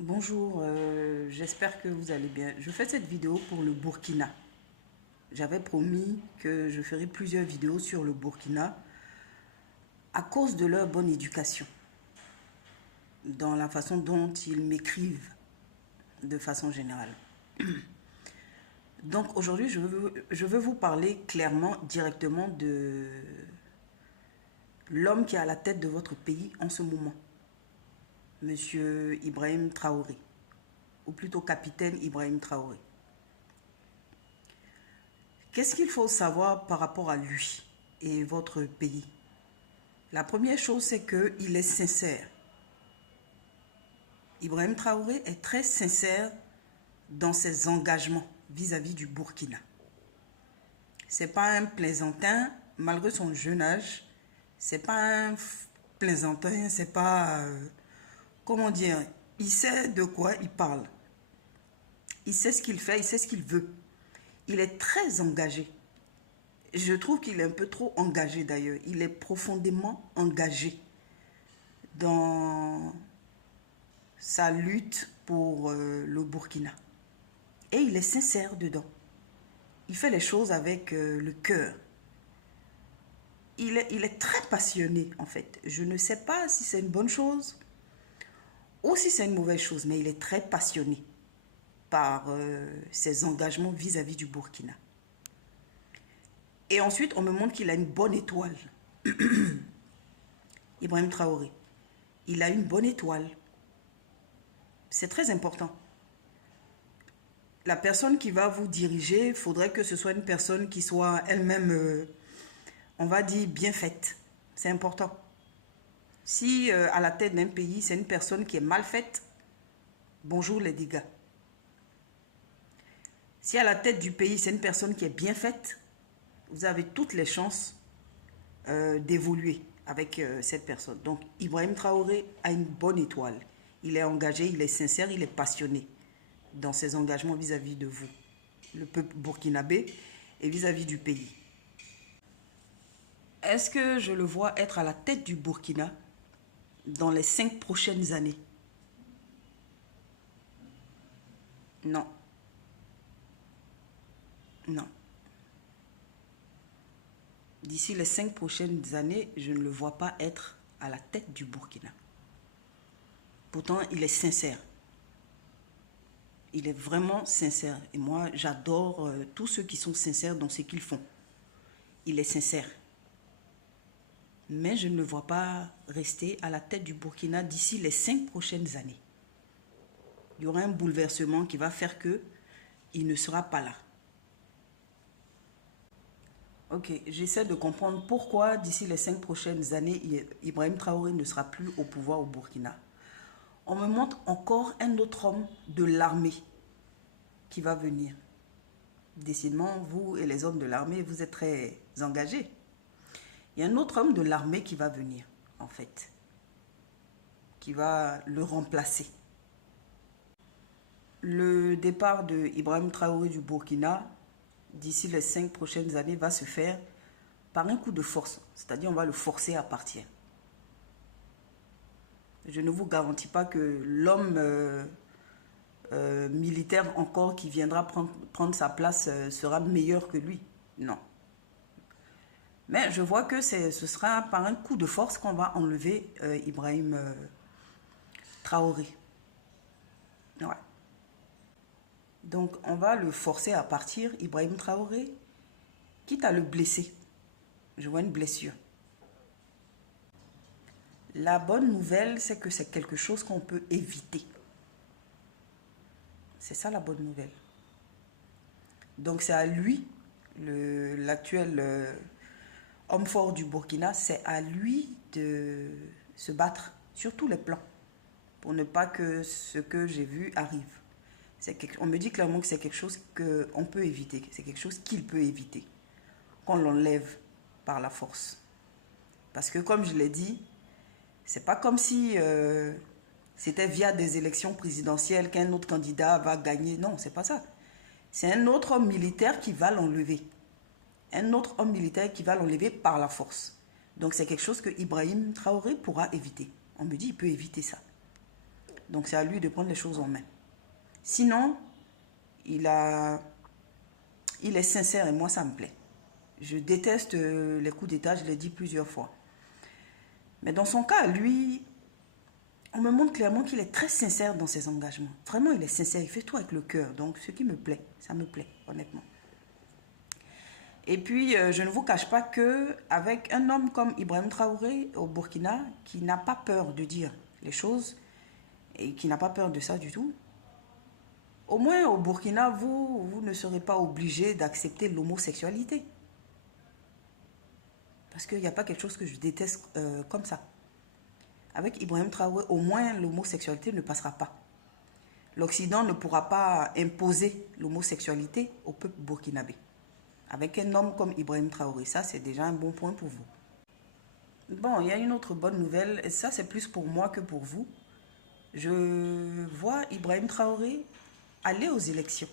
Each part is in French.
Bonjour, j'espère que vous allez bien. Je fais cette vidéo pour le Burkina. J'avais promis que je ferai plusieurs vidéos sur le Burkina à cause de leur bonne éducation, dans la façon dont ils m'écrivent de façon générale. Donc aujourd'hui, je veux vous parler clairement, directement de l'homme qui est à la tête de votre pays en ce moment, Monsieur Ibrahim Traoré, ou plutôt capitaine Ibrahim Traoré. Qu'est-ce qu'il faut savoir par rapport à lui et votre pays? La première chose, c'est qu'il est sincère. Ibrahim Traoré est très sincère dans ses engagements vis-à-vis du Burkina. C'est pas un plaisantin, malgré son jeune âge. C'est pas un plaisantin, c'est pas... comment dire? Il sait de quoi il parle. Il sait ce qu'il fait, il sait ce qu'il veut. Il est très engagé. Je trouve qu'il est un peu trop engagé d'ailleurs. Il est profondément engagé dans sa lutte pour le Burkina. Et il est sincère dedans. Il fait les choses avec le cœur. Il est très passionné en fait. Je ne sais pas si c'est une bonne chose ou si c'est une mauvaise chose, mais il est très passionné par ses engagements vis-à-vis du Burkina. Et ensuite, on me montre qu'il a une bonne étoile. Ibrahim Traoré. Il a une bonne étoile. C'est très important. La personne qui va vous diriger, il faudrait que ce soit une personne qui soit elle-même, on va dire, bien faite. C'est important. Si à la tête d'un pays, c'est une personne qui est mal faite, bonjour les dégâts. Si à la tête du pays, c'est une personne qui est bien faite, vous avez toutes les chances d'évoluer avec cette personne. Donc, Ibrahim Traoré a une bonne étoile. Il est engagé, il est sincère, il est passionné dans ses engagements vis-à-vis de vous, le peuple burkinabé, et vis-à-vis du pays. Est-ce que je le vois être à la tête du Burkina dans les 5 prochaines années? Non. Non. D'ici les 5 prochaines années, je ne le vois pas être à la tête du Burkina. Pourtant, il est sincère. Il est vraiment sincère. Et moi, j'adore tous ceux qui sont sincères dans ce qu'ils font. Il est sincère. Mais je ne le vois pas rester à la tête du Burkina d'ici les 5 prochaines années. Il y aura un bouleversement qui va faire que il ne sera pas là. Ok, j'essaie de comprendre pourquoi d'ici les 5 prochaines années, Ibrahim Traoré ne sera plus au pouvoir au Burkina. On me montre encore un autre homme de l'armée qui va venir. Décidément, vous et les hommes de l'armée, vous êtes très engagés. Il y a un autre homme de l'armée qui va venir, en fait, qui va le remplacer. Le départ de Ibrahim Traoré du Burkina, d'ici les 5 prochaines années, va se faire par un coup de force. C'est-à-dire, on va le forcer à partir. Je ne vous garantis pas que l'homme militaire encore qui viendra prendre sa place sera meilleur que lui. Non. Mais je vois que ce sera par un coup de force qu'on va enlever Ibrahim Traoré. Ouais. Donc on va le forcer à partir, Ibrahim Traoré, quitte à le blesser. Je vois une blessure. La bonne nouvelle, c'est que c'est quelque chose qu'on peut éviter. C'est ça la bonne nouvelle. Donc c'est à lui, l'actuel homme fort du Burkina, c'est à lui de se battre sur tous les plans pour ne pas que ce que j'ai vu arrive. On me dit clairement que c'est quelque chose qu'on peut éviter, c'est quelque chose qu'il peut éviter, qu'on l'enlève par la force. Parce que comme je l'ai dit, c'est pas comme si c'était via des élections présidentielles qu'un autre candidat va gagner. Non, c'est pas ça. C'est un autre homme militaire qui va l'enlever. Un autre homme militaire qui va l'enlever par la force. Donc c'est quelque chose que Ibrahim Traoré pourra éviter. On me dit qu'il peut éviter ça. Donc c'est à lui de prendre les choses en main. Sinon, il est sincère et moi ça me plaît. Je déteste les coups d'État, je l'ai dit plusieurs fois. Mais dans son cas, lui, on me montre clairement qu'il est très sincère dans ses engagements. Vraiment, il est sincère, il fait tout avec le cœur. Donc ce qui me plaît, ça me plaît, honnêtement. Et puis, je ne vous cache pas qu'avec un homme comme Ibrahim Traoré au Burkina, qui n'a pas peur de dire les choses, et qui n'a pas peur de ça du tout, au moins au Burkina, vous ne serez pas obligé d'accepter l'homosexualité. Parce qu'il n'y a pas quelque chose que je déteste comme ça. Avec Ibrahim Traoré, au moins l'homosexualité ne passera pas. L'Occident ne pourra pas imposer l'homosexualité au peuple burkinabé. Avec un homme comme Ibrahim Traoré, ça c'est déjà un bon point pour vous. Bon, il y a une autre bonne nouvelle, et ça c'est plus pour moi que pour vous. Je vois Ibrahim Traoré aller aux élections.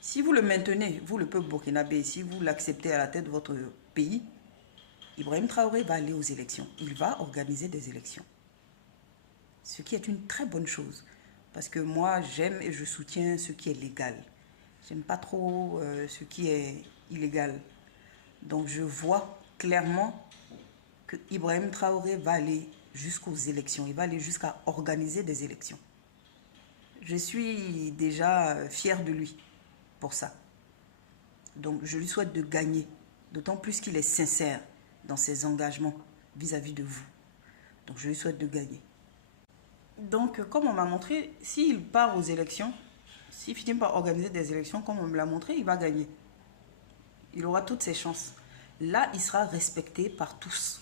Si vous le maintenez, vous le peuple burkinabé, si vous l'acceptez à la tête de votre pays, Ibrahim Traoré va aller aux élections. Il va organiser des élections. Ce qui est une très bonne chose. Parce que moi, j'aime et je soutiens ce qui est légal. J'aime pas trop ce qui est illégal. Donc je vois clairement que Ibrahim Traoré va aller jusqu'aux élections. Il va aller jusqu'à organiser des élections. Je suis déjà fière de lui pour ça. Donc je lui souhaite de gagner. D'autant plus qu'il est sincère dans ses engagements vis-à-vis de vous. Donc je lui souhaite de gagner. Donc comme on m'a montré, s'il part aux élections, s'il finit par organiser des élections comme on me l'a montré, il va gagner. Il aura toutes ses chances. Là, il sera respecté par tous.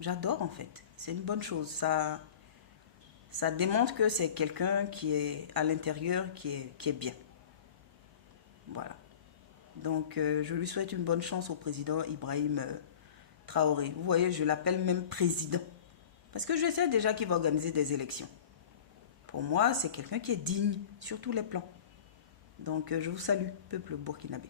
J'adore en fait. C'est une bonne chose. Ça démontre que c'est quelqu'un qui est à l'intérieur, qui est bien. Voilà. Donc, je lui souhaite une bonne chance au président Ibrahim Traoré. Vous voyez, je l'appelle même président. Parce que je sais déjà qu'il va organiser des élections. Pour moi, c'est quelqu'un qui est digne sur tous les plans. Donc, je vous salue, peuple burkinabé.